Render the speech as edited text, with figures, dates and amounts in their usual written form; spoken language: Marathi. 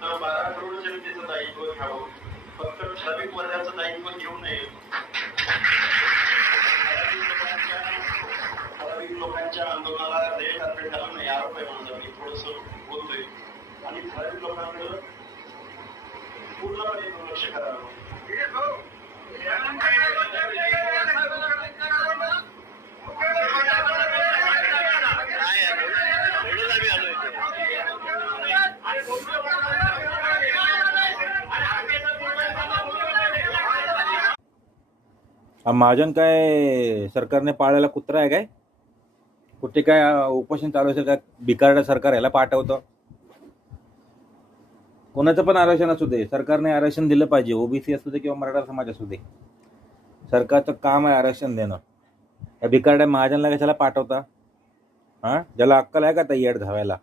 तर 12 करोड जनतेचं दायित्व घ्यावं, फक्त ठराविक वर्गाचं दायित्व घेऊ नये. ठराविक लोकांच्या आंदोलनाला रेल कार्पेट घालू नये आरोप आहे माझा. मी थोडस बोलतोय आणि ठराविक लोकांकडे पूर्णपणे दुर्लक्ष करावं. महाजन काय सरकारने पाळलेला कुत्रा आहे काय? कुठे काय उपोषण चालू असेल काय? बिकारडं सरकार ह्याला पाठवतं. कोणाचं पण आरक्षण असू दे, सरकारने आरक्षण दिलं पाहिजे. ओबीसी असू दे किंवा मराठा समाज असू दे, सरकारचं काम आहे आरक्षण देणं. या बिकारड्या महाजनला कशाला पाठवता? ज्याला अक्कल आहे का येड धावायला?